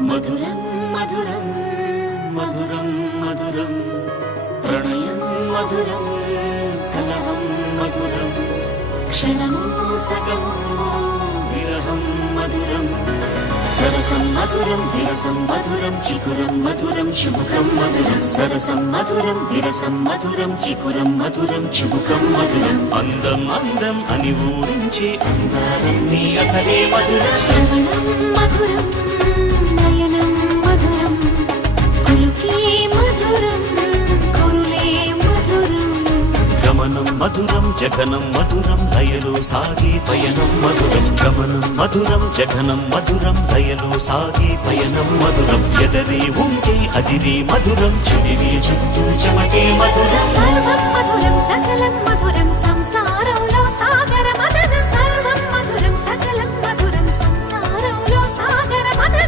మధురం మధురం మధురం మధురం ప్రణయం మధురం కలహం మధురం క్షణమో సగమో విరహం మధురం సరసం మధురం విరసం మధురం చికురం మధురం చుబుకం మధురం సరసం మధురం విరసం మధురం చికురం మధురం చుబుకం మధురం అందం అందం అని ఊరించే అందాలన్నీ అసలే మధురం శ్రవణం మధురం నయనం మధురం కులుకే మధురం కురులే మధురం గమనం మధురం జగనం మధురం లయలో సాగే పయనం మధురం గమనం మధురం జగనం మధురం లయలో సాగే పయనం మధురం ఎదరే ఉంటే అదిరే మధురం చెదిరే చుట్టూ చెమటే మధురం సర్వం మధురం సకలం